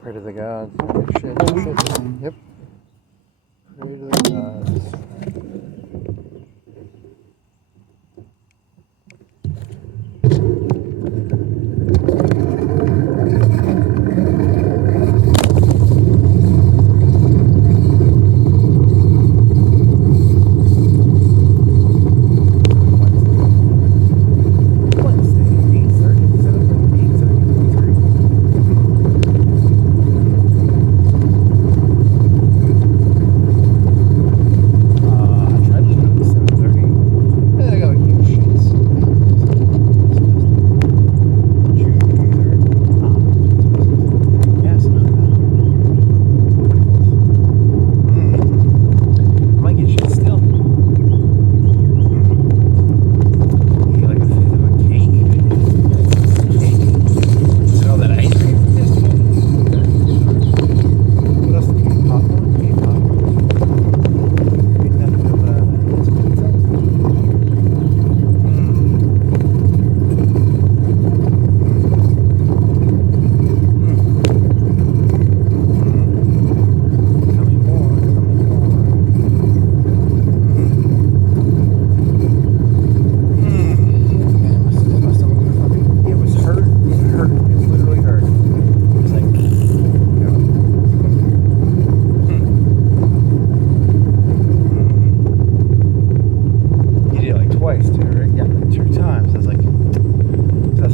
Pray to the gods. Good shit. Yep. Pray to the gods.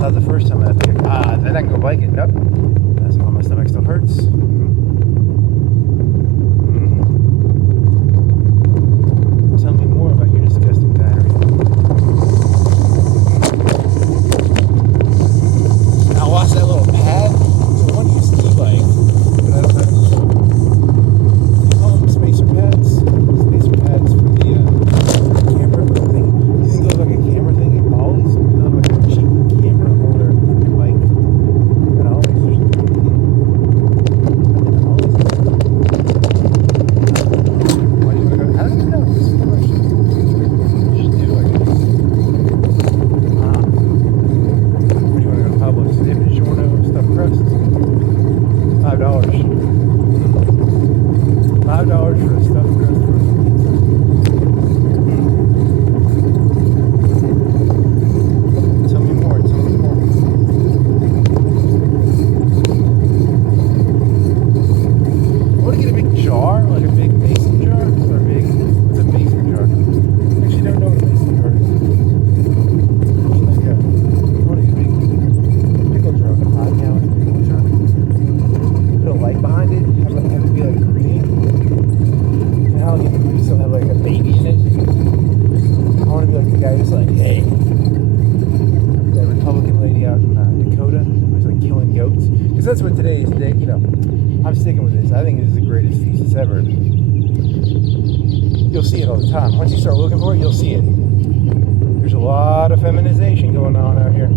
The first time I think, then I can go biking. Nope. That's why my stomach still hurts. Tell me more about your disgusting diarrhea. I watched that little pad. So one used e-bike. You call them spacer pads? Spacer pads for the camera thing. You think it looks like a camera thing at Ollies? Like a cheap camera holder bike at Ollies. Why do you want to go? I don't even know. It's a good question. You should do it. Where do you want to go to Publix? They have DiGiorno stuffed crust. $5. $5 for a stuffed crust frozen pizza. Tell me more. I want to get a big jar, like a big mason jar, or what's a mason jar? I actually don't know what a mason jar is. Like one of these big pickle jars, a 5-gallon pickle jar. Put a light behind it, have it be like green. Now you still have like a baby in it. I want to be like the guy who's like, hey, that Republican lady out in Dakota who's like killing goats. Because that's what today is. Today, I'm sticking with this. I think this is the greatest thesis ever. You'll see it all the time. Once you start looking for it, you'll see it. There's a lot of feminization going on out here.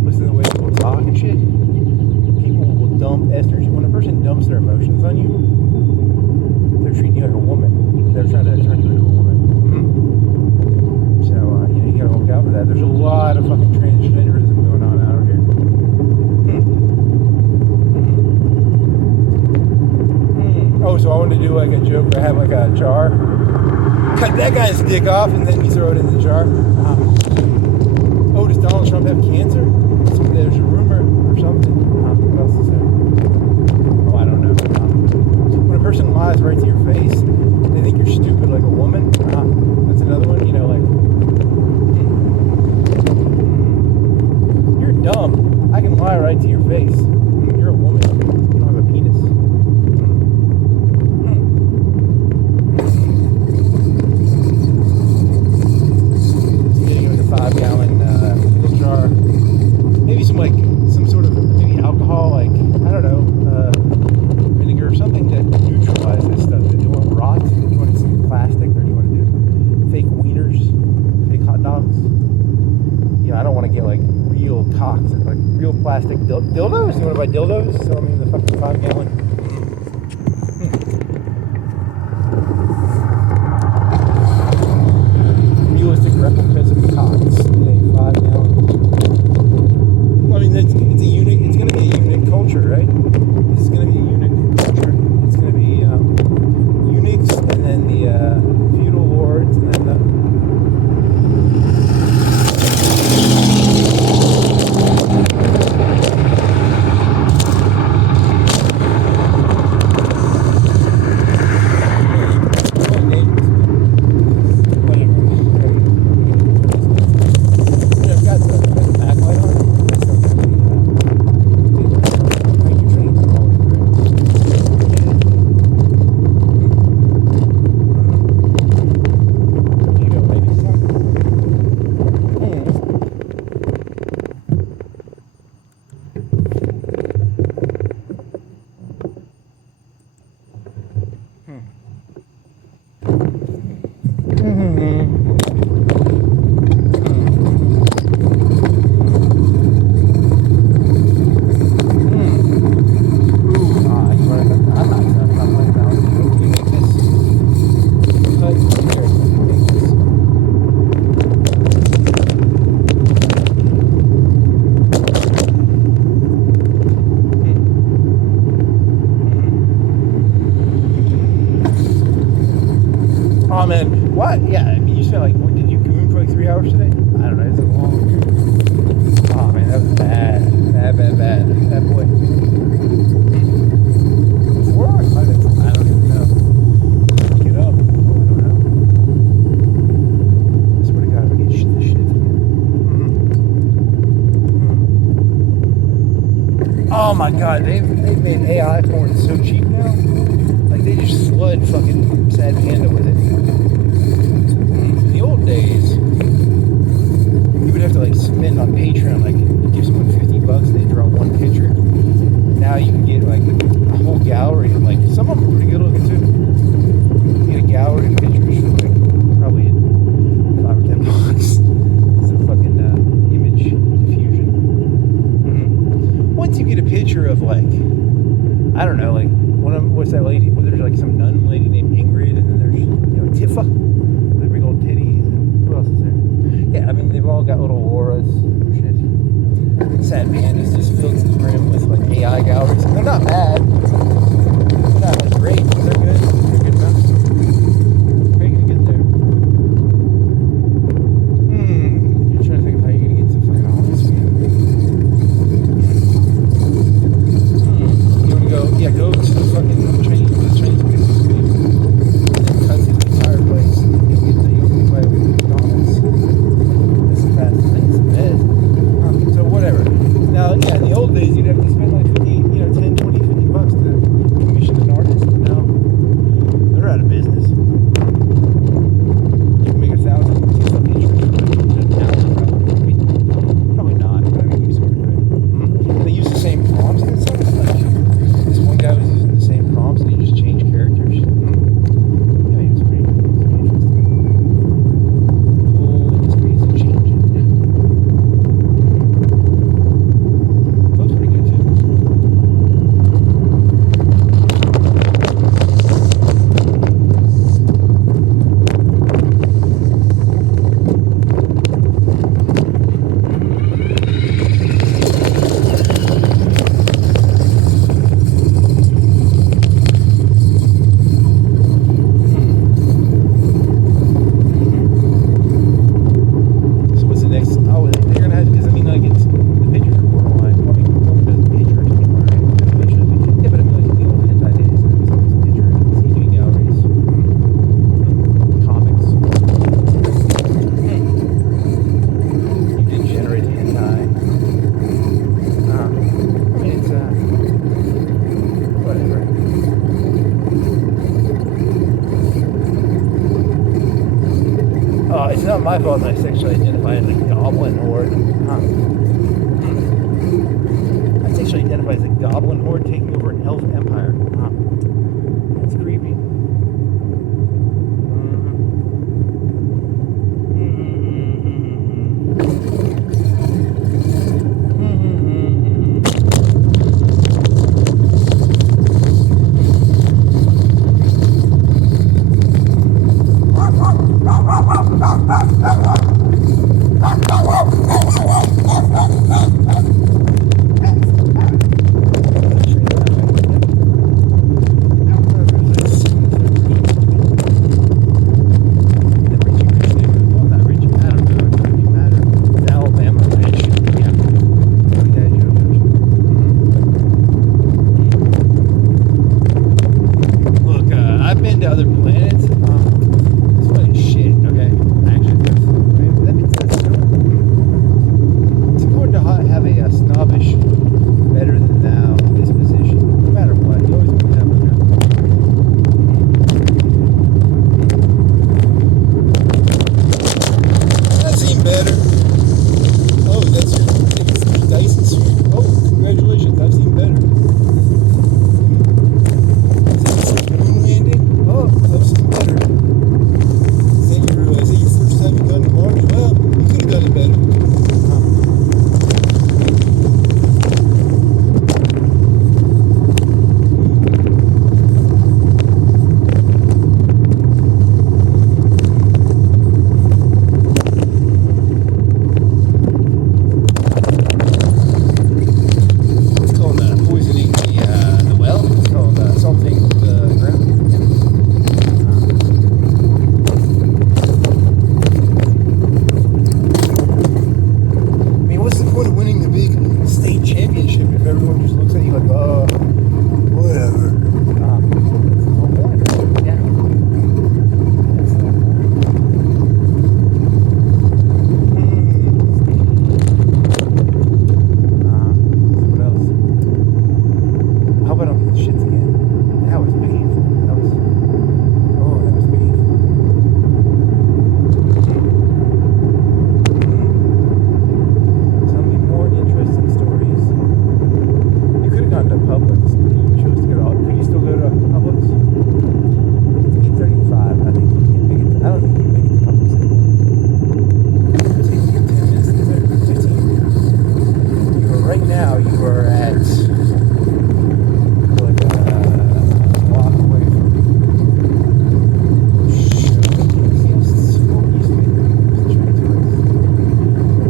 Listen to the way people talk and shit. People will dump estrogen. When a person dumps their emotions on you, they're treating you like a woman. They're trying to turn you into a woman. So, you gotta look out for that. There's a lot of fucking transgenderism going on out here. Oh, so I wanted to do like a joke where I have like a jar. Cut that guy's dick off and then you throw it in the jar. Oh, does Donald Trump have cancer? So there's a rumor or something. What else is there? Oh, I don't know. When a person lies right to your face, they think you're stupid like a woman. That's another one, you're dumb. I can lie right to your face. You're a woman. You don't have a penis. Getting with a 5-gallon pickle jar. Maybe some sort of maybe alcohol, like, I don't know, vinegar or something that neutralizes this stuff. Do you want rot? Do you want some plastic? Or do you want to do fake wieners? Fake hot dogs? I don't want to get like real cocks, like real plastic dildos. You want to buy dildos? Sell them in the fucking 5-gallon. Realistic replicas of cocks in a 5-gallon. I mean, it's going to be a unique culture, right? What? Yeah, I mean, you spent like, what, did you goon for like 3 hours today? I don't know, it's a long. Oh man, that was bad. Bad. That boy. 4 hours? I don't even know. Get up. I don't know. I swear to God, if I get this shit. Oh my God, they've made AI porn so cheap now. Like they just flood fucking Sad Panda with it. In the old days, you would have to like spend on Patreon, like give someone $50, they draw one picture. Now you can get like a whole gallery, and like some of them are pretty good looking too. You get a gallery of pictures for like probably $5 or $10. It's a fucking image diffusion. Once you get a picture of like, I don't know, like one of them, what's that lady? Well, there's like some nun lady named Ingrid, and then there's Tifa, the big old titties, and who else is there? Yeah, I mean they've all got little auras and shit. Sad Pandas just filled to the brim with like AI galleries. They're not bad. They're not like great, but they're good. They're good enough. How are you gonna get there? You're trying to think of how you're gonna get to fucking office. You wanna go? Yeah, go to the fucking Chinese place. And then cut through the entire place. And get the by McDonald's. It's the best. It's the best. So whatever. Now, yeah, in the old days, you'd have to spend like 50, 10, 20, $50 to commission an artist. Now, they're out of business. You can make 1,000 pictures for an hour, probably. Probably not, but I mean, you sort of could. They use the same prompts and stuff. Like, this one guy was using the same prompts and he just changed characters. Yeah, he was pretty interesting. Whole industries are changing. Looks pretty good too. So what's the next? Oh, they're gonna have, because I mean, like it's the pictures are borderline. I mean, no one does pictures anymore, right? Yeah, but I mean, like in the old hentai days, there was always a picture in TV galleries, comics. You can generate hentai. I mean, it's whatever. It's not my fault that I sexually identify as a goblin horde. I sexually identify as a goblin horde taking over an elf empire. That's creepy. shits again. That was painful. That was painful. Tell me more interesting stories. You could have gone to Publix, but you chose to go to. Could you still go to Publix? 8:35. I think you can't make it. I don't think you can make it to Publix anymore. It takes you 10 minutes to get there. 15. Right now, you are at like a block away from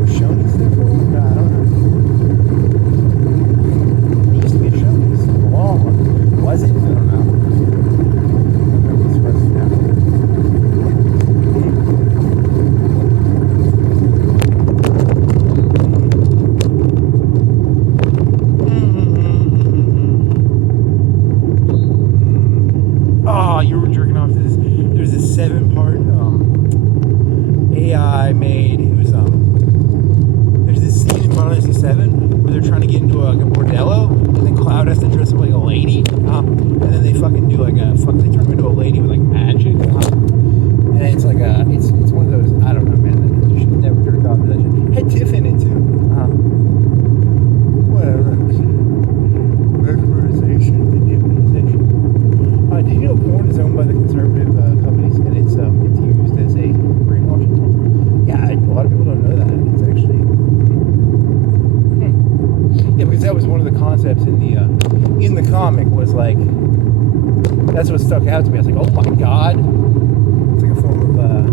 Shoney's there for? No, I don't know. There used to be a Shoney's. Wallmart. Was it? I don't know. I don't know if it's present now. Oh, you were jerking off to this. There's this 7-part AI made. It was there's this scene in Final Fantasy 7 where they're trying to get into a bordello, and then Cloud has to dress up like a lady, and then they fucking do like they turn him into a lady with like magic, and it's like it's one of those, I don't know, man. You should never jerk off to that shit. Had Tiff in it too. Whatever. Mesmerization. Did you know porn is owned by the conservative companies, and it's used as a brainwashing tool? Yeah, a lot of people don't know that. It's actually yeah, because that was one of the concepts in the comic, was like, that's what stuck out to me. I was like, oh my god, it's like a form of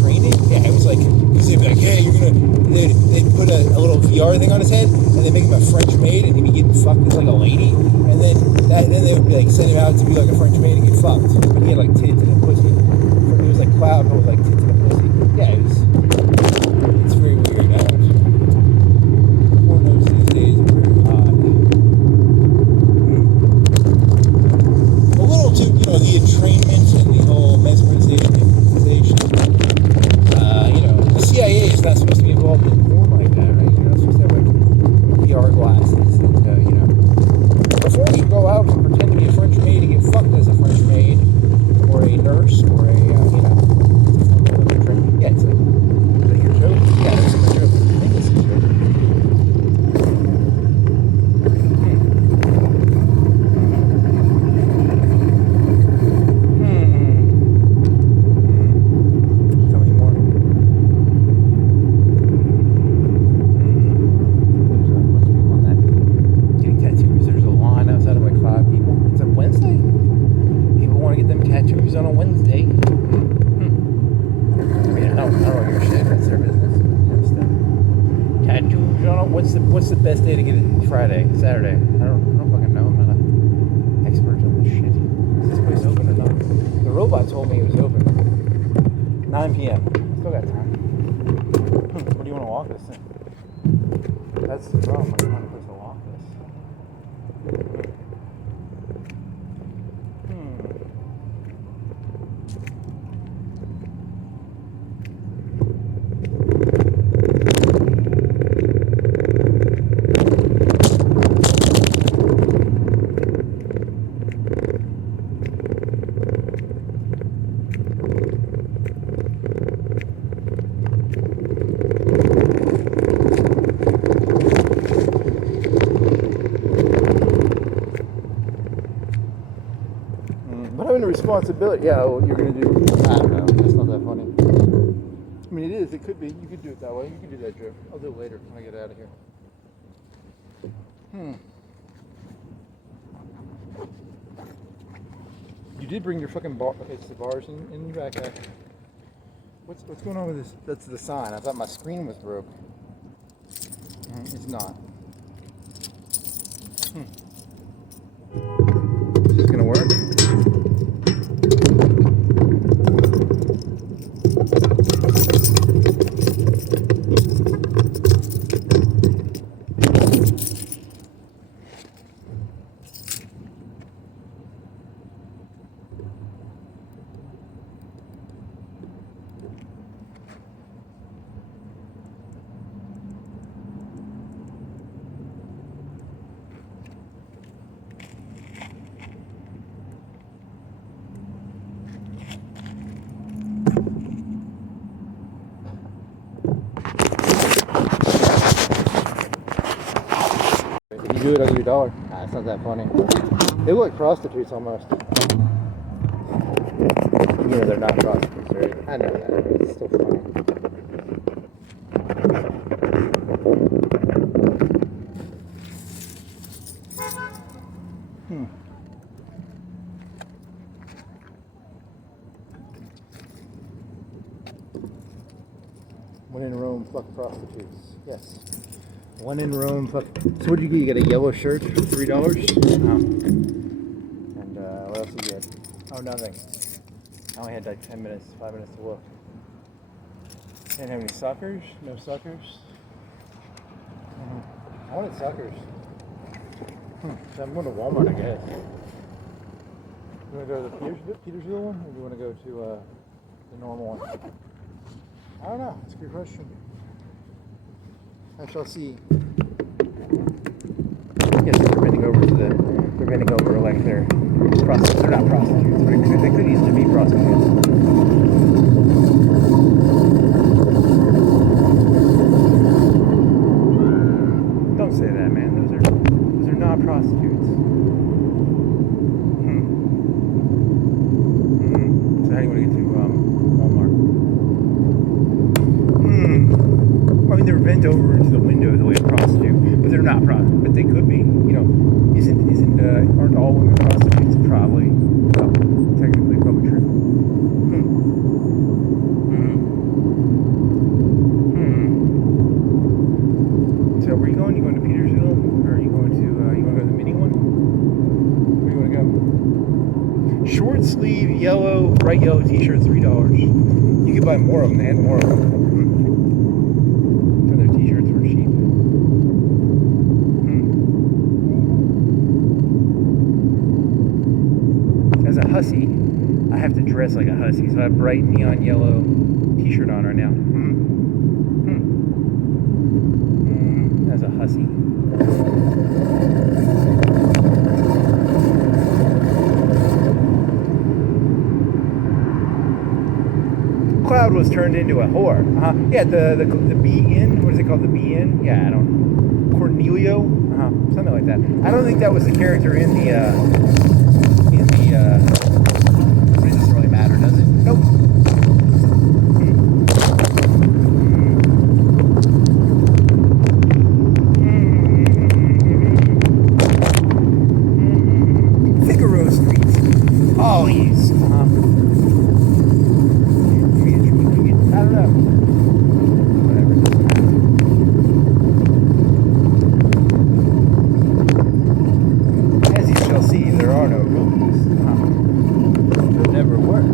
training. Yeah, it was like, because they'd be like, hey, they'd put a little VR thing on his head, and they make him a French maid, and he'd be getting fucked as like a lady, and then they would be like, send him out to be like a French maid and get fucked, but he had like tits and a pussy. It was like Cloud, but with like tits and a pussy. Yeah, it's very weird. Pornos these days are very odd. A little too, the entrainment and the whole mesmerization, hypnotization. The CIA is not supposed to be involved in porn like that, right? You're not supposed to have like VR glasses and before you go out and pretend to be a French maid and get fucked as a French maid, or a nurse, or a, yeah, it's like, is that your joke? Yeah, that's my joke. I think it's a joke. Tell me more. There's a bunch of people on that getting tattoos. There's a line outside of like 5 people. It's a Wednesday. People want to get them tattoos on a Wednesday. I mean, I don't give a shit. That's their business. Tattoos on a, what's the best day to get it? Friday, Saturday? I don't fucking know. I'm not an expert on this shit. Is this place open or not? The robot told me it was open. 9 p.m. Still got time. Where do you want to walk this thing? That's the problem. I don't want a place to walk this. But having a responsibility, yeah, what you're going to do, I don't know, that's not that funny. I mean, it is, it could be, you could do it that way, you can do that joke. I'll do it later when I get out of here. You did bring your fucking bar, it's the bars in your backpack. What's going on with this? That's the sign. I thought my screen was broke. It's not. Is this gonna work? do it, I'll give you $1. Nah, it's not that funny. They look like prostitutes almost. You know they're not prostitutes, right? I know that. It's still funny. When in Rome, fuck prostitutes. Yes. When in Rome, fuck. So what'd you get? You got a yellow shirt for $3? Oh. And what else did you get? Oh, nothing. I only had like 5 minutes to look. Didn't have any suckers? No suckers? I wanted suckers. So I'm going to Walmart, I guess. You want to go to the Petersville one, or do you want to go to the normal one? I don't know. That's a good question. I shall see. Yes, they're bending over like they're prostitutes. They're not prostitutes, but they could easily be prostitutes. Don't say that, man. Those are not prostitutes. So how do you want to get to Walmart? I mean, they're bent over into the window the way a prostitute, but they're not prostitutes. But they could be. You know, aren't all women prostitutes? Probably. Well, technically, probably true. So where are you going? You going to Petersville, or are you going to go to the mini one? Where do you want to go? Short sleeve yellow, bright yellow T-shirt, $3. You could buy more of them. They had more of them. Their T-shirts were cheap. As a hussy, I have to dress like a hussy, so I have bright neon yellow T-shirt on right now. As a hussy. Cloud was turned into a whore. Yeah, the B-in, what is it called? The B-in? Yeah, I don't know. Cornelio? Something like that. I don't think that was the character in the it doesn't really matter, does it? Nope. Figueroa Street. Ollies. I don't know. Whatever. As you shall see, there are no rules. There never were.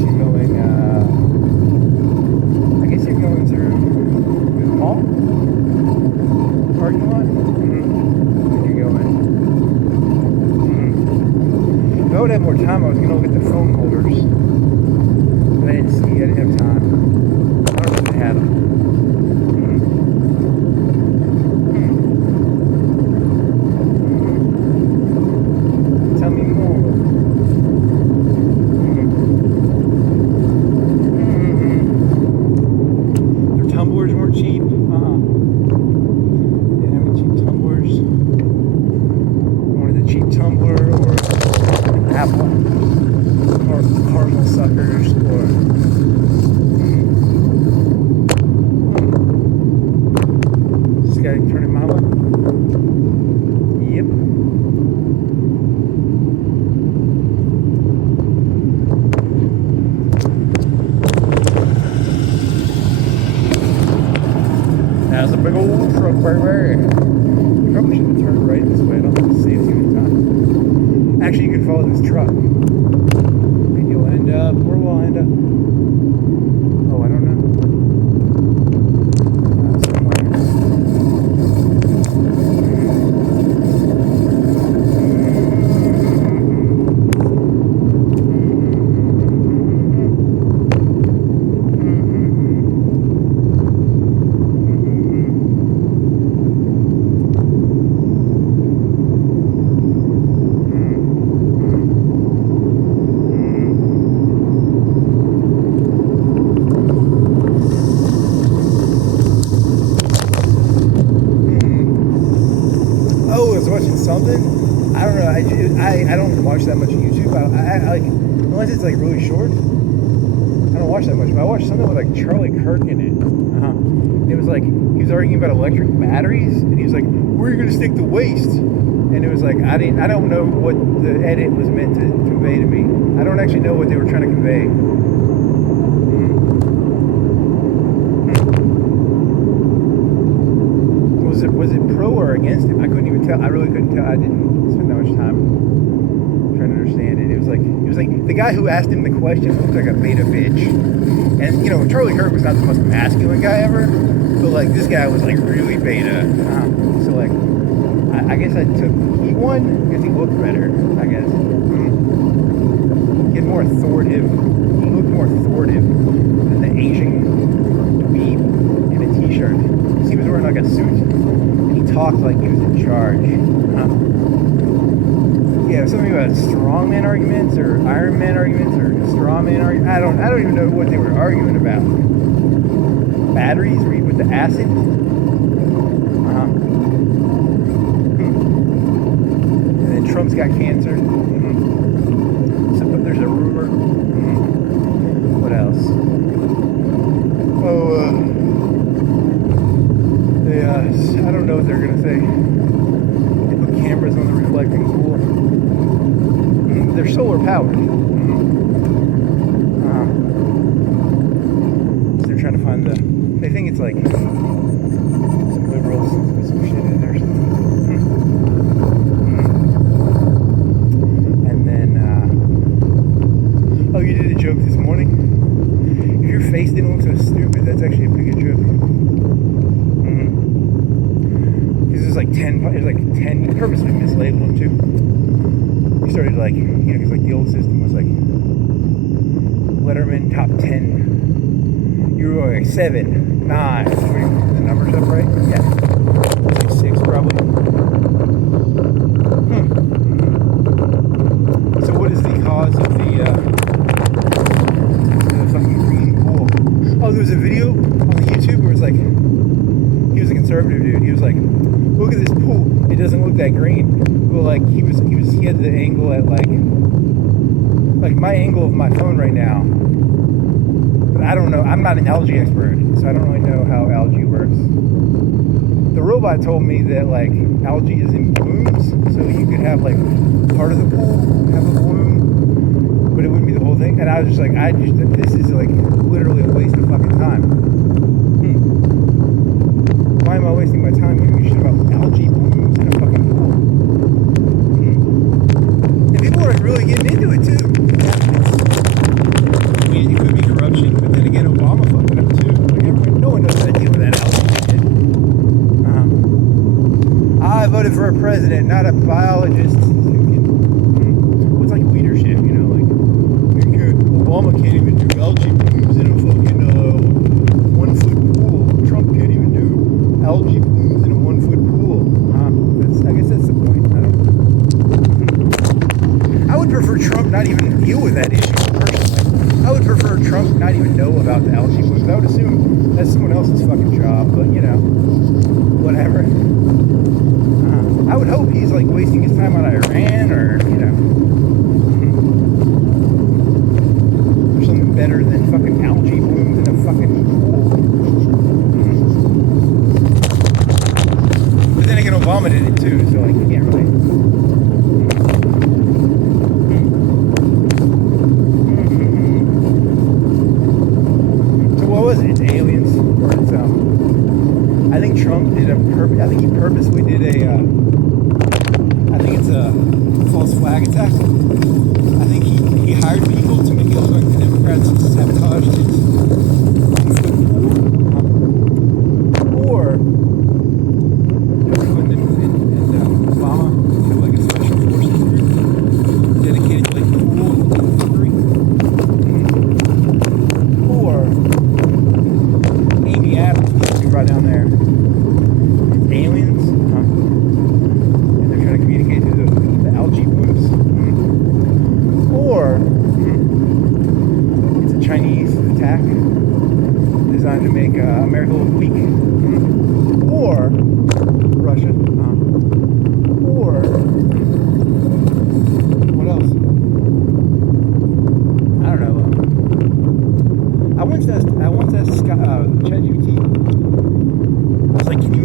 You're going, I guess you're going through the mall? Parking lot? You're going. If I would have more time, I was going to look at the phone holders. But I didn't see, I didn't have time. I don't know if they had them. Tell me more. Their tumblers weren't cheap. Didn't have any cheap tumblers. I wanted a cheap tumbler or apple or caramel suckers or this guy turning mama. Yep. That's a big old truck right there. Probably should have turned right this way. I don't have to save too many times. Actually, you can follow this truck. And you'll end up, where will I end up? Oh, I don't know. Somewhere. something. I don't know. I don't watch that much YouTube. I like, unless it's like really short. I don't watch that much. But I watched something with like Charlie Kirk in it. It was like he was arguing about electric batteries, and he was like, "Where are you gonna stick the waste?" And it was like I don't know what the edit was meant to convey to me. I don't actually know what they were trying to convey. Was it pro or against him? I couldn't even tell. I really couldn't tell. I didn't spend that much time trying to understand it. It was like the guy who asked him the question looked like a beta bitch. And you know, Charlie Kirk was not the most masculine guy ever, but like this guy was like really beta. So like, I guess he won because he looked better. I guess he had more authoritative. He looked more authoritative than the Asian dweeb in a t-shirt. He was wearing like a suit. Talked like he was in charge. Yeah, something about strongman arguments or Iron Man arguments or strawman arguments. I don't even know what they were arguing about. Batteries with the acid. And then Trump's got cancer. So there's a rumor. What else? I don't know what they're gonna say. They put cameras on the reflecting pool. They're solar powered. So they're trying to find they think it's like some liberals with some shit in there. And then, oh, you did a joke this morning? If your face didn't look so stupid, that's actually a pretty good joke. Like 10, he purposely mislabeled them too. He started like, you know, because like the old system was like Letterman top 10. You were like 7, 9. The numbers up right? Yeah. 6 probably. So what is the cause of the fucking green pool? Oh, there was a video on the YouTube where it's like, he was a conservative dude. He was like, look at this pool. It doesn't look that green. Well, like he had the angle at like my angle of my phone right now. But I don't know. I'm not an algae expert, so I don't really know how algae works. The robot told me that like algae is in blooms, so you could have like part of the pool have a bloom, but it wouldn't be the whole thing. And I was just like, this is like literally a waste of fucking time. Why am I wasting my time giving a shit about algae blooms in a fucking pool? And people are really getting into it too. I mean, it could be corruption, but then again, Obama fucked it up too. Like no one knows how to deal with that algae shit. I voted for a president, not a biologist. What's like leadership, you know? Like, Obama can't even do algae blooms in a fucking 1-foot pool. Trump can't even do algae blooms in a 1-foot pool. I guess that's the point. I would prefer Trump not even deal with that issue personally. I would prefer Trump not even know about the algae blooms. I would assume that's someone else's fucking job, but you know, whatever. I would hope he's like wasting his time on Iran or, you know, or something better than fucking algae blooms in a fucking pool. Then again, Obama did it too, so like you can't really. So what was it? It's aliens, or it's I think Trump did I think he purposely did I think it's a false flag attack. I think he hired people to make it look like the Democrats sabotaged his or Obama have like a special forces group dedicated to like pool fuckery. Or Amy Adams, who's right down there. It's aliens. And they're trying to communicate through the algae blooms. Or it's a Chinese attack designed to make America look weak. Or Russia. Or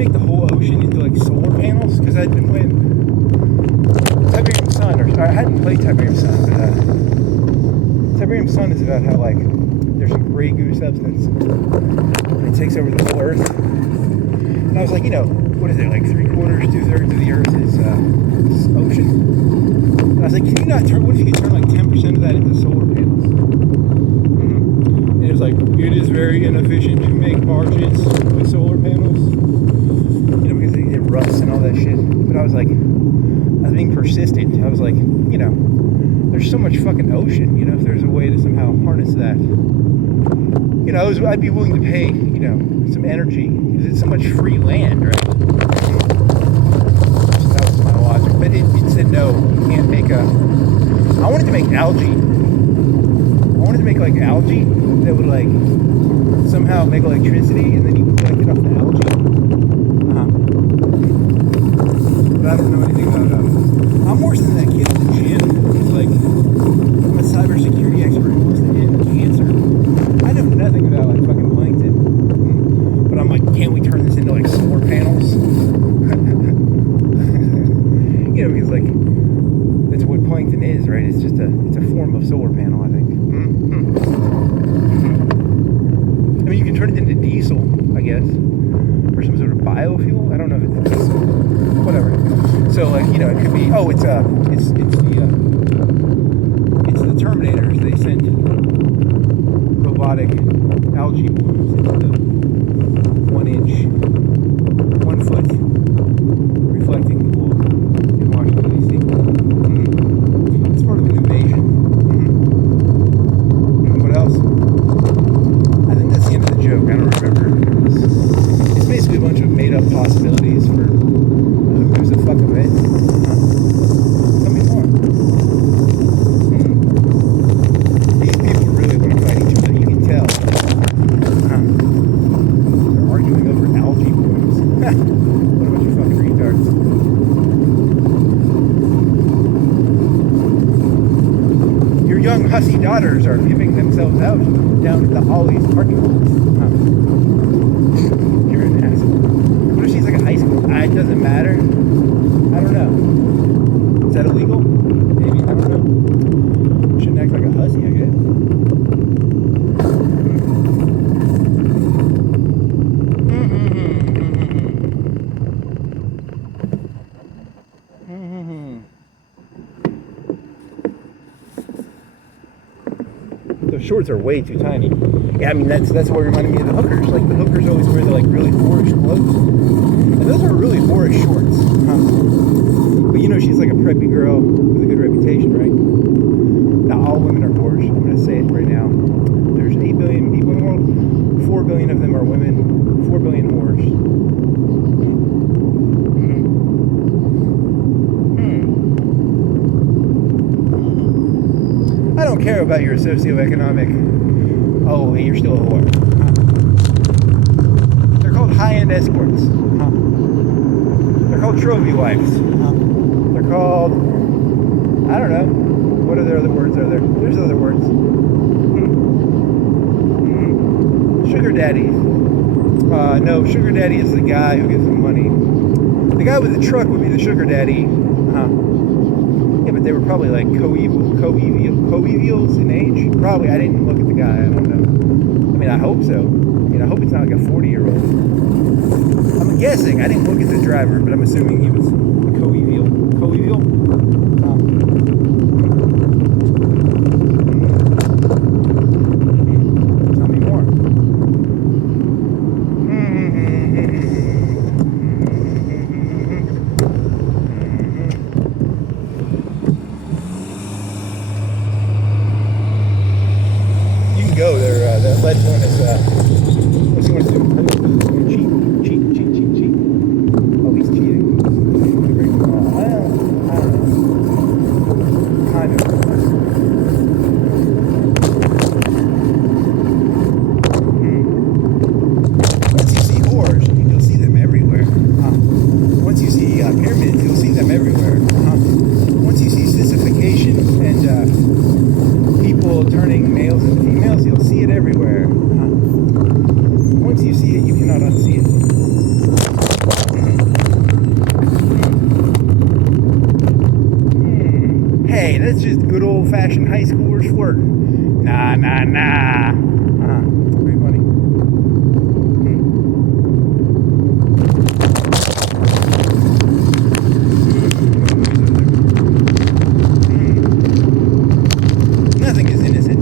make the whole ocean into like solar panels, because I'd been playing Tiberium Sun, or I hadn't played Tiberium Sun, but Tiberium Sun is about how like there's some gray goo substance and it takes over the whole Earth. And I was like, what is it, like 3/4, 2/3 of the Earth is ocean? And I was like, can you not turn, what if you could turn like 10% of that into solar panels? And it was like, it is very inefficient to make margins with solar panels, because it rusts and all that shit. But I was being persistent. I was like, there's so much fucking ocean, if there's a way to somehow harness that, I'd be willing to pay, some energy, because it's so much free land, right? So that was my logic. But it said, no, you can't make I wanted to make algae. I wanted to make like algae that would like somehow make electricity, and then you can collect it off the algae. But I don't know anything about I'm worse than that kid at the gym. He's like, I'm a cybersecurity expert who wants to end cancer. I know nothing about like fucking plankton. But I'm like, can't we turn this into like solar panels? Because like that's what plankton is, right? It's just it's a form of solar panel, I think. I mean, you can turn it into diesel, I guess, or some sort of biofuel. I don't know if it's diesel. Whatever. So like, it could be. Oh, it's the Terminators. They sent robotic algae blooms into the 1 foot reflecting pool in Washington, D.C. It's part of an invasion. What else? I think that's the end of the joke. I don't remember. It's basically a bunch of made-up possibilities for who gives a fuck of it. Tell me more. These people really want to fight each other. You can tell. They're arguing over algae blooms. What a bunch of fucking retards. Your young hussy daughters are giving themselves out down at the Ollies parking lot. You're an asshole. What if she's like a high school? It doesn't matter. I don't know. Is that illegal? Maybe. I don't know. Shouldn't act like a hussy, I guess. Those shorts are way too tiny. Yeah, I mean that's what reminded me of the hookers. Like the hookers always wear the like really whorish clothes, and those are really whorish shorts. But she's like a preppy girl with a good reputation, right? Now all women are whores. I'm gonna say it right now. There's 8 billion people in the world. 4 billion of them are women. 4 billion whores. I don't care about your socioeconomic. Oh, you're still a whore. They're called high-end escorts. They're called trophy wives. They're called, I don't know. What other words are there? There's other words. Sugar daddies. No, sugar daddy is the guy who gives them money. The guy with the truck would be the sugar daddy. Yeah, but they were probably like co-evials in age. Probably. I didn't look at the guy. I don't know. I mean, I hope so. I hope it's not like a 40-year-old. I'm guessing. I didn't look at the driver, but I'm assuming he was a co-evial. Co-evial? Tell me more. Go there. That lead one is. What's he want to do? Cheat. Oh, he's cheating. Well, I don't know. old-fashioned high schoolers flirt. Nah, nah, nah. Very funny. Nothing is innocent.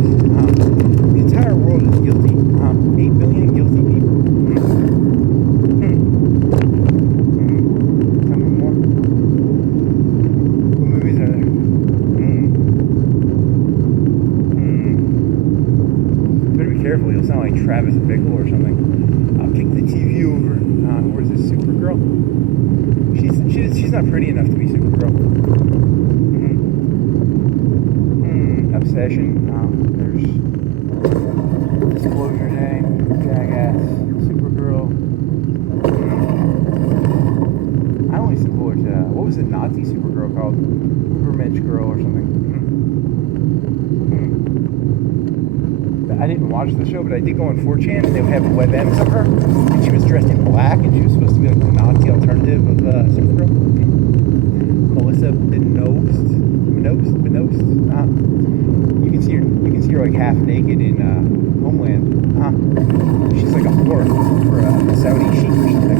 The entire world is guilty. 8 billion guilty people. Tell me more. What movies are there? Better be careful. You'll sound like Travis Bickle or something. I'll kick the TV over. Where's this Supergirl? She's not pretty enough to be Supergirl. Obsession. There's Disclosure Day, Jackass, Supergirl. I only support, what was the Nazi Supergirl called? Ubermensch Girl or something. I didn't watch the show, but I did go on 4chan, and they would have WebMs of her, and she was dressed in black, and she was supposed to be like the Nazi alternative of Supergirl. Melissa Benoist. You can see her like half naked in Homeland. She's like a whore for a Saudi sheik or something.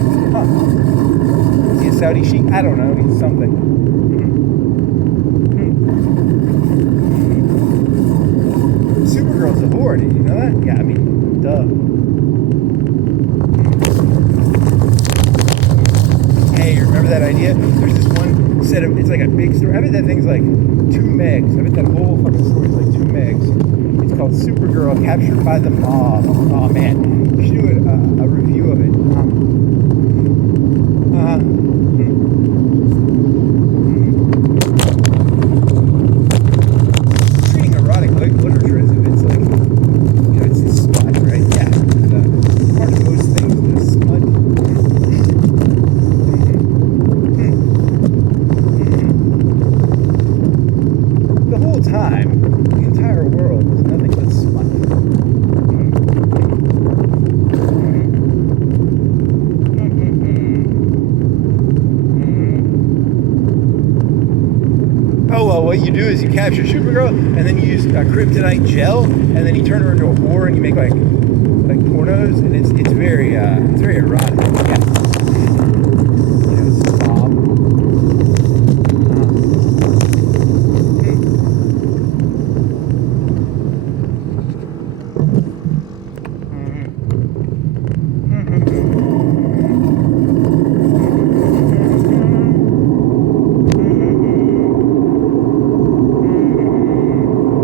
Is he a Saudi sheik? I don't know. He's something. Supergirl's a whore. Did you know that? Yeah, I mean, duh. Hey, remember that idea? There's this one set of, it's like a big story. I bet that thing's like 2 megs. I bet that whole fucking story's like 2 megs. It's called Supergirl Captured by the Mob. Oh man, we should do a review of it. Treating erotic literature as if it's like, it's smut, right? Yeah. Part of most things is smut. The whole time, the entire world is nothing but smut. Oh, well, what you do is you capture Supergirl, and then you use kryptonite gel, and then you turn her into a whore, and you make like pornos, and it's very erotic. Yeah. Slob.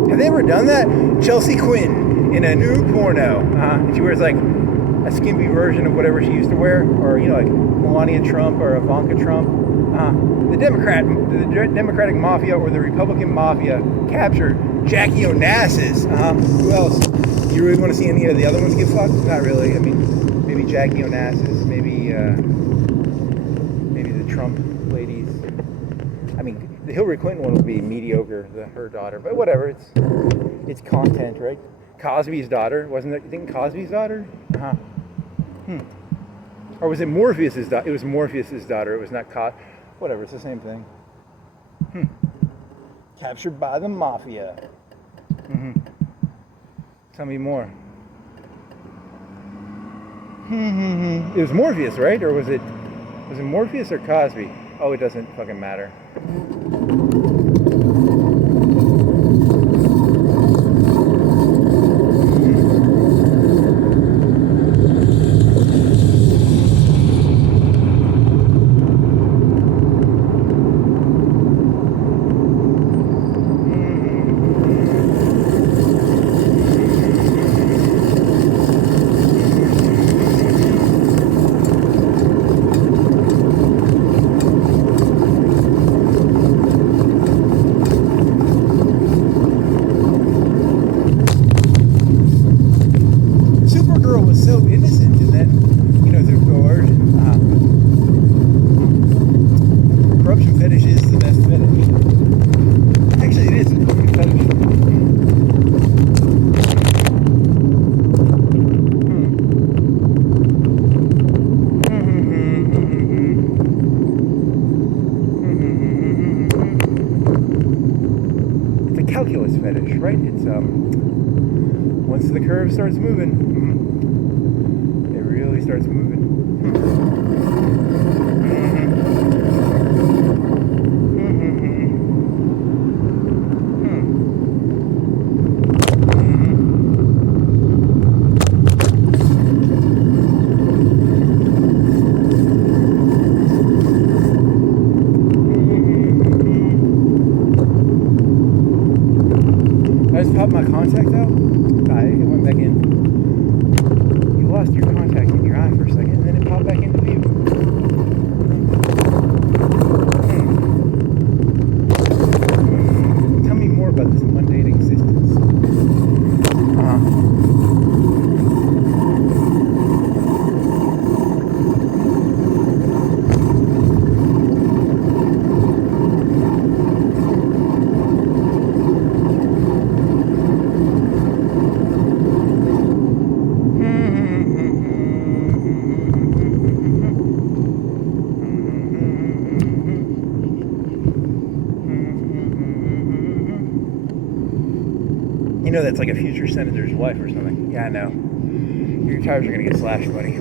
Have they ever done that? Chelsea Quinn in a new porno. She wears like a skimpy version of whatever she used to wear, or like Melania Trump or Ivanka Trump. The Democratic Mafia or the Republican Mafia captured Jackie Onassis. Who else? You really want to see any of the other ones get fucked? Not really. I mean, maybe Jackie Onassis, maybe the Trump ladies. I mean, the Hillary Clinton one will be mediocre, her daughter, but whatever. It's content, right? Cosby's daughter, wasn't it? You think Cosby's daughter? Or was it Morpheus's daughter? It was Morpheus's daughter. It was not whatever. It's the same thing. Captured by the mafia. Tell me more. It was Morpheus, right? Or was it Morpheus or Cosby? Oh, it doesn't fucking matter. right? It's once the curve starts moving, it really starts moving. I just popped my contact out. It went back in. You lost your contact in your eye for a second, and then it popped back into view. Tell me more about this mundane existence. You know that's like a future senator's wife or something. Yeah, I know. Your tires are gonna get slashed, buddy.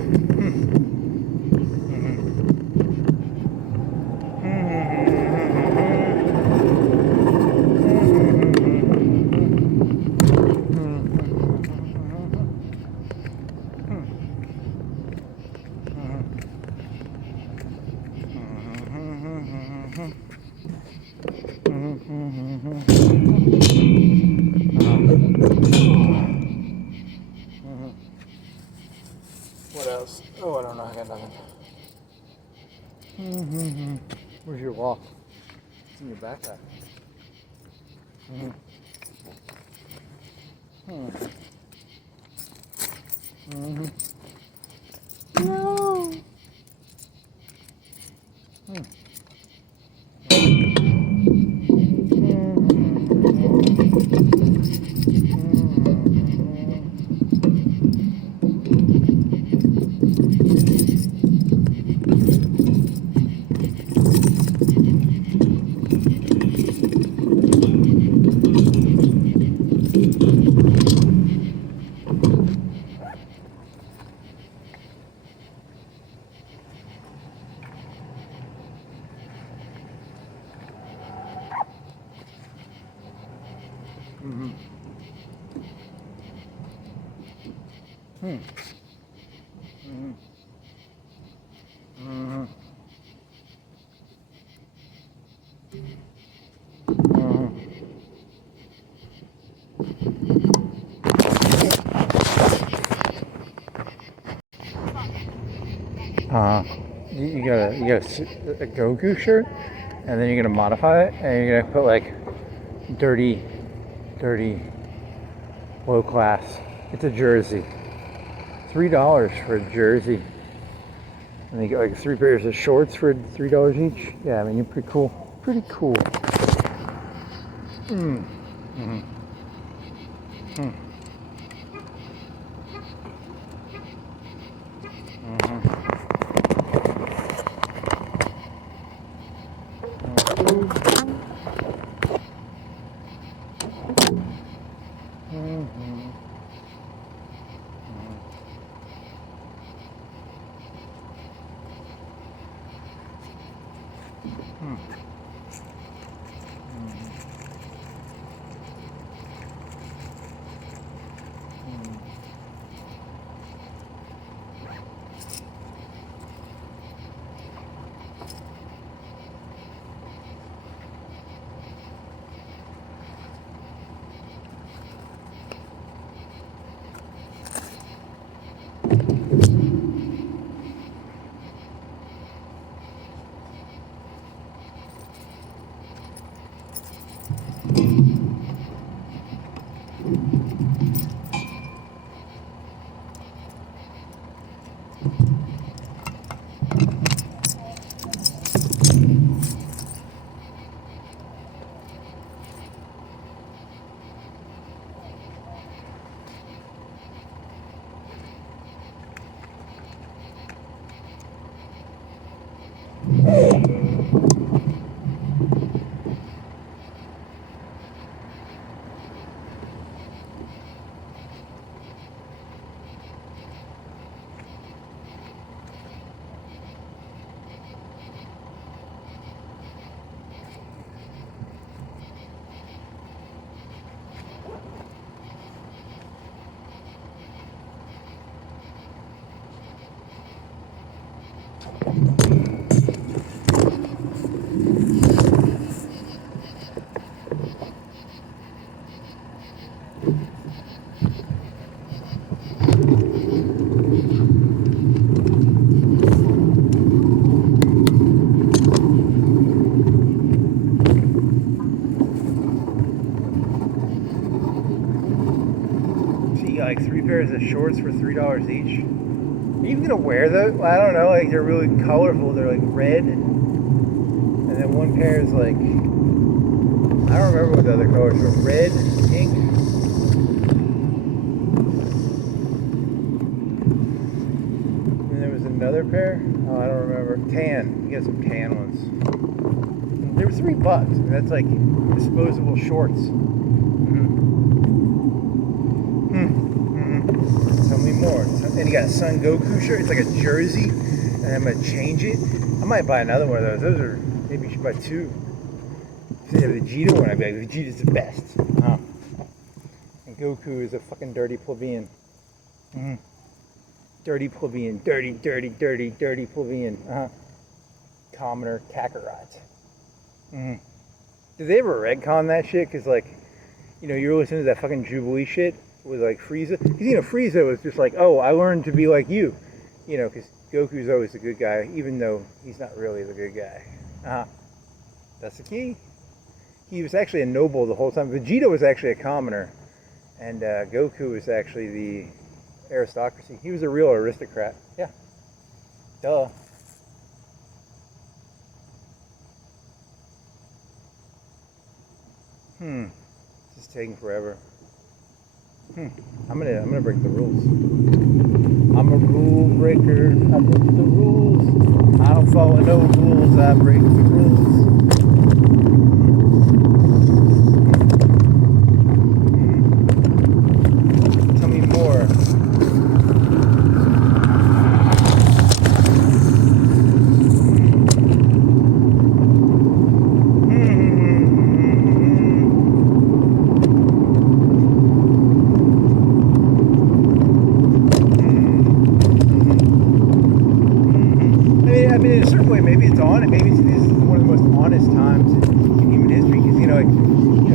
What else? Oh, I don't know. I got nothing. Where's your walk? It's in your backpack. No. You got a Goku shirt, and then you're gonna modify it, and you're gonna put like dirty, low class. It's a jersey. $3 for a jersey, and you get like 3 pairs of shorts for $3 each. Yeah, I mean you're pretty cool. Pretty cool. pairs of shorts for $3 each. Are you gonna wear those? I don't know. Like they're really colorful. They're like red, and then one pair is like I don't remember what the other colors were. Red, pink. And there was another pair. Oh, I don't remember. Tan. You got some tan ones. They were $3. And that's like disposable shorts. Tell me more. And you got a Son Goku shirt. It's like a jersey. And I'm going to change it. I might buy another one of those. Those are, maybe you should buy two. If they have the Vegeta one, I'd be like, Vegeta's the best. And Goku is a fucking dirty plebeian. Dirty plebeian. Dirty plebeian. Commoner Kakarot. Did they ever retcon that shit? Because, like, you know, you were listening to that fucking Jubilee shit with, like, Frieza. Because, you know, Frieza was just like, oh, I learned to be like you. You know, because Goku's always the good guy, even though he's not really the good guy. That's the key. He was actually a noble the whole time. Vegeta was actually a commoner. And Goku was actually the aristocracy. He was a real aristocrat. Yeah. Duh. This is taking forever. I'm gonna break the rules. I'm a rule breaker. I break the rules. I don't follow no rules. I break the rules. Tell me more. In a certain way, maybe it's on, and maybe this is one of the most honest times in human history. Because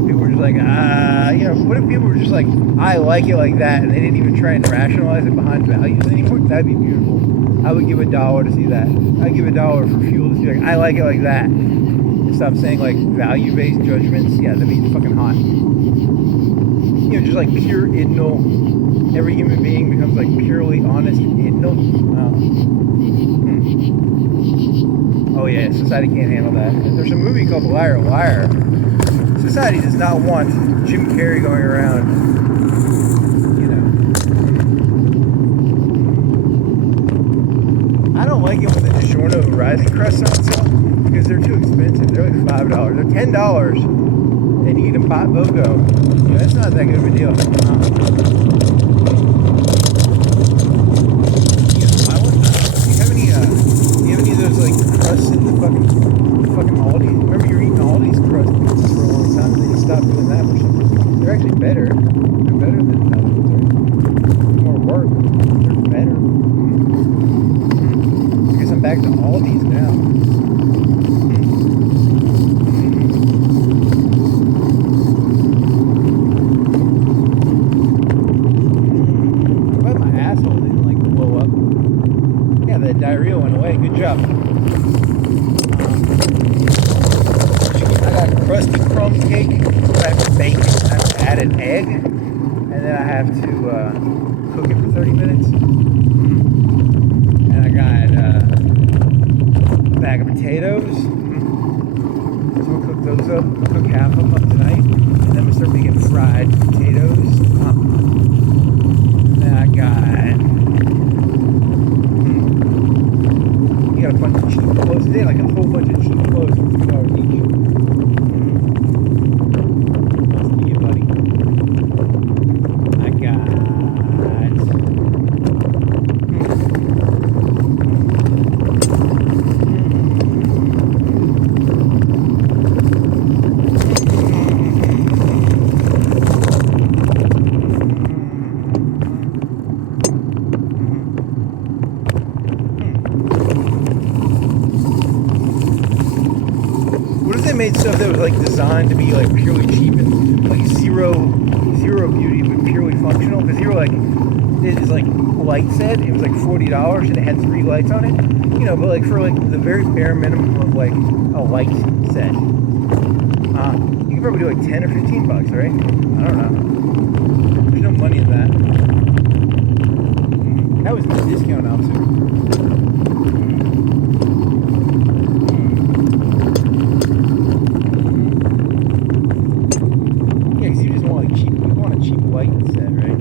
people were just like, what if people were just like, I like it like that, and they didn't even try and rationalize it behind values anymore? That'd be beautiful. I would give $1 to see that. I'd give $1 for fuel to see like, I like it like that. And stop saying like value-based judgments. Yeah, that'd be fucking hot. You know, just like pure idnal. Every human being becomes like purely honest idnal. Oh yeah, society can't handle that. There's a movie called Liar Liar. Society does not want Jim Carrey going around, you know. I don't like it when the DiGiorno Rising Crusts are on sale because they're too expensive. They're like $5. They're $10, and you get them pot BOGO. Yeah, that's not that good of a deal. Those like crusts in the fucking Ollies. Remember you're eating Ollies crust pizzas for a long time, and then you stop doing that for some reason. They're actually better. They're better than those. More work. They're better. I guess I'm back to Ollies now. I'm glad my asshole didn't like blow up. Yeah, the diarrhea went away. Good job. I got crusty crumb cake. I have to bake it. I have to add an egg. And then I have to cook it for 30 minutes. And I got a bag of potatoes. So we'll cook those up. We'll cook half of them up tonight. And then we'll start making fried potatoes. And I got... You got a bunch of cheap clothes today, like a whole bunch of cheap clothes for $2 each. That's to you, buddy. I got made stuff that was like designed to be like purely cheap and like zero beauty but purely functional, because you were like, it is like light set, it was like $40 and it had 3 lights on it, you know, but like for like the very bare minimum of like a light set, you could probably do like 10 or 15 bucks, right? I don't know, there's no money in that. That was the discount out too. Yeah, because you just want like cheap. You want a cheap light instead, right?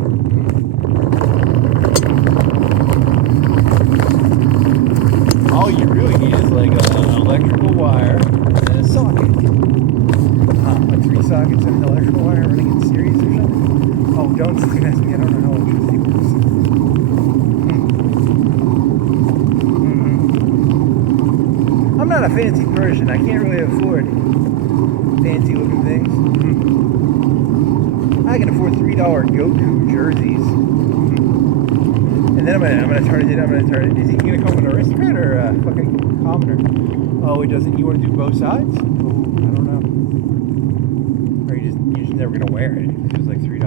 All you really need is like an electrical wire and a socket. Like 3 sockets and an electrical wire running in series or something. Oh, don't ask me. I don't know how electricity works. I'm not a fancy person. I can't really afford fancy looking things. I can afford $3 Goku jerseys. And then I'm gonna turn it. Is he gonna come with an aristocrat or a fucking commoner? Oh, it doesn't. You want to do both sides? Ooh, I don't know. Or you're just never gonna wear it if it was like $3.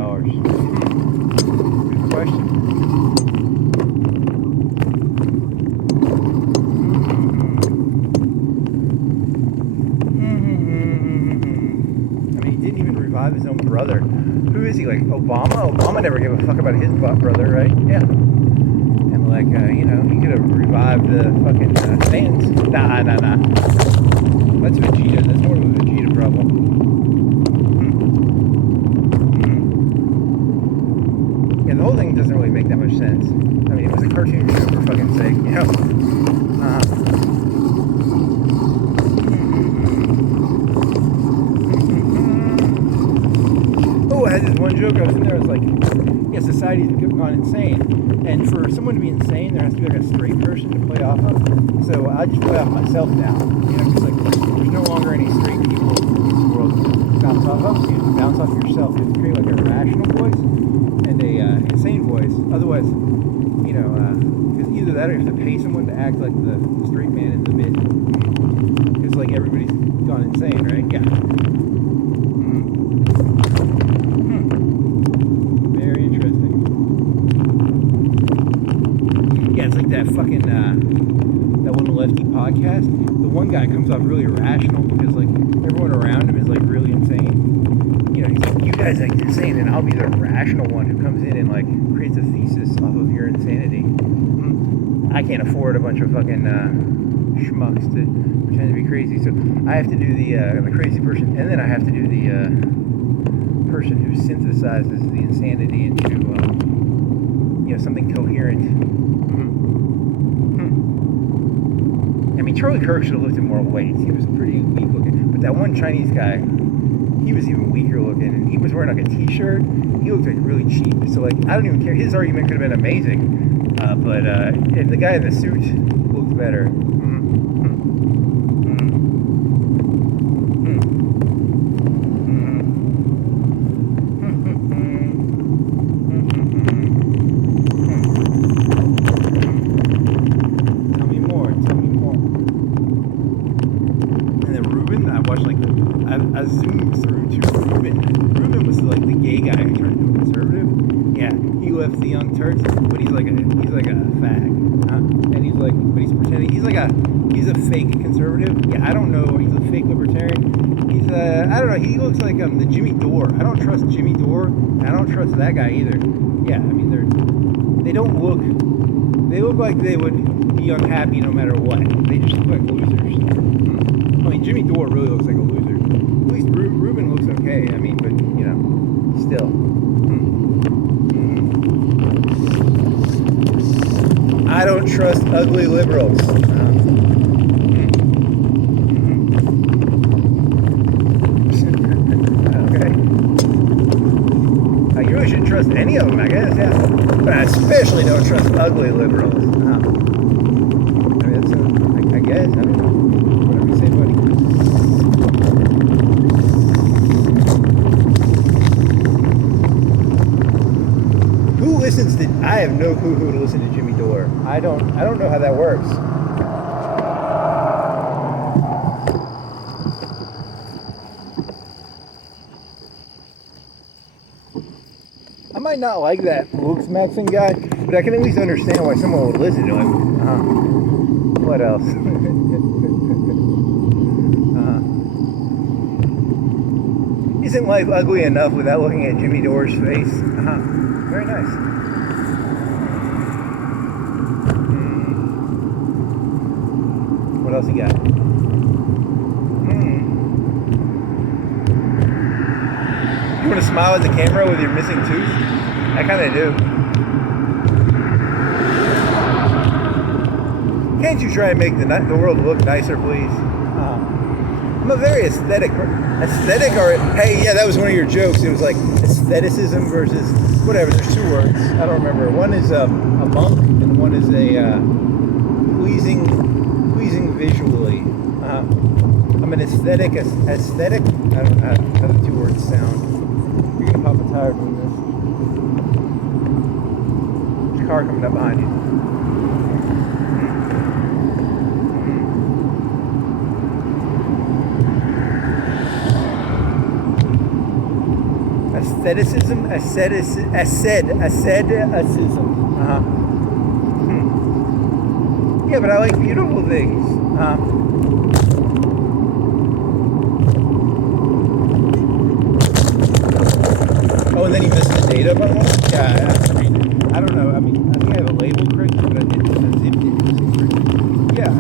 Good question. I mean, he didn't even revive his own brother. Who is he? Like Obama? Obama never gave a fuck about his brother, right? Yeah. Like, you know, he could have revived the fucking fans. Nah. That's Vegeta. That's more of a Vegeta problem. Yeah, the whole thing doesn't really make that much sense. I mean, it was a cartoon show for fucking sake, you know? Oh, I had this one joke. I was sitting there, I was like, yeah, society's gone insane. And for someone to be insane, there has to be like a straight person to play off of. So I just play off myself now. You know, because like there's no longer any straight people in this world to bounce off of. So you have to bounce off yourself. You have to create like a rational voice and a insane voice. Otherwise, you know, because either that or you have to pay someone to act like the straight man in the bit. Because like everybody's gone insane, right? Yeah. Very interesting. Yeah, it's like that fucking, that one Lefty podcast. The one guy comes off really irrational because, like, everyone around him is, like, really insane. You know, he's like, you guys are insane, and I'll be the rational one who comes in and, like, creates a thesis off of your insanity. I can't afford a bunch of fucking, schmucks to pretend to be crazy, so I have to do the crazy person, and then I have to do the, person who synthesizes the insanity into, you know, something coherent. I mean, Charlie Kirk should have lifted more weights. He was pretty weak looking. But that one Chinese guy, he was even weaker looking, and he was wearing like a t-shirt. He looked like really cheap. So like, I don't even care. His argument could have been amazing, but and the guy in the suit looked better. I zoomed through to Ruben. Ruben was like the gay guy who turned into a conservative. Yeah, he left the Young Turks, but he's like a fag. And he's like, but he's pretending he's a fake conservative. Yeah, I don't know. He's a fake libertarian. He's I don't know. He looks like the Jimmy Dore. I don't trust Jimmy Dore. I don't trust that guy either. Yeah, I mean they don't look. They look like they would be unhappy no matter what. They just look like losers. I mean, Jimmy Dore really looks like a loser. At least Ruben looks okay. I mean, but, you know, still. I don't trust ugly liberals. Okay. You really shouldn't trust any of them, I guess, yeah. But I especially don't trust ugly liberals. I mean, that's I guess. I don't know. Whatever you say, buddy. I have no clue who to listen to Jimmy Dore. I don't know how that works. I might not like that Luke's Maxing guy, but I can at least understand why someone would listen to him. What else? Isn't life ugly enough without looking at Jimmy Dore's face? Very nice. What else you got? You want to smile at the camera with your missing tooth? I kind of do. Can't you try and make the world look nicer, please? I'm a very aesthetic, or hey, yeah, that was one of your jokes. It was like aestheticism versus whatever. There's two words. I don't remember. One is a monk, and one is a pleasing visually. I'm an aesthetic. I don't know how the two words sound. You're gonna pop a tire from this. There's a car coming up behind you. Asceticism. Yeah, but I like beautiful things. Oh, and then you missed the date up on one? Yeah, I mean, I don't know. I mean, I think I have a label correct, but I didn't zip it. Yeah,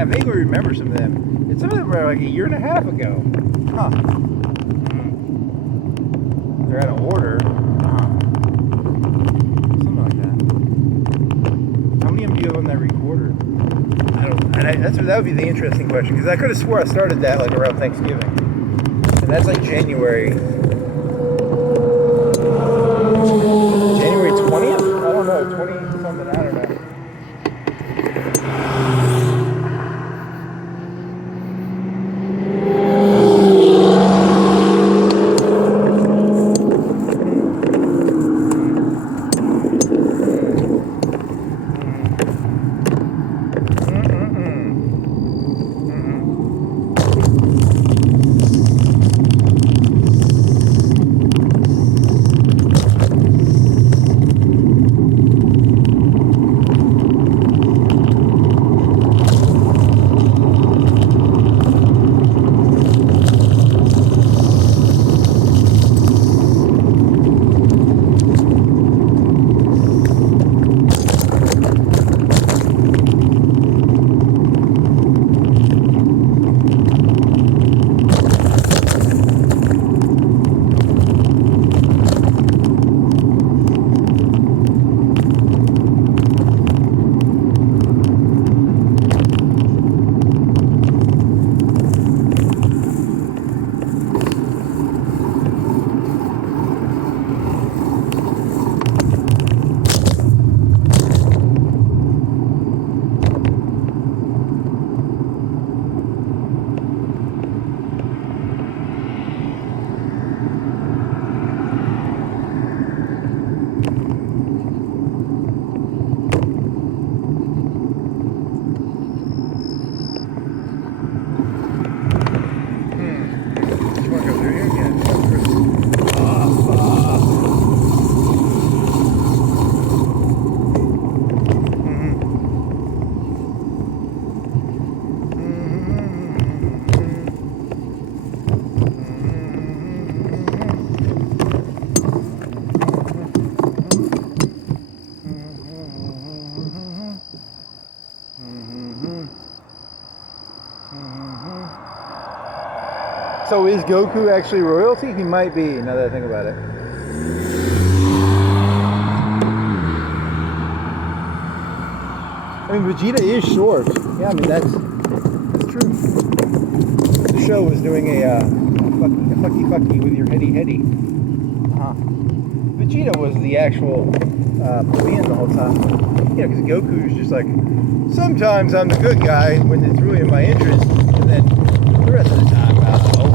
I vaguely remember some of them. And some of them were like a year and a half ago. Huh. They're out of order. Something like that. How many of them do you have on that recorder? I don't. That would be the interesting question, because I could have swore I started that like around Thanksgiving, and that's like January 20th. I don't know, 20 something. I don't know. So is Goku actually royalty? He might be, now that I think about it. I mean, Vegeta is short. Yeah, I mean, that's true. The show was doing a fucky with your heady. Vegeta was the actual bully the whole time. Yeah, because Goku's just like, sometimes I'm the good guy when it's really in my interest, and then the rest of the time, oh,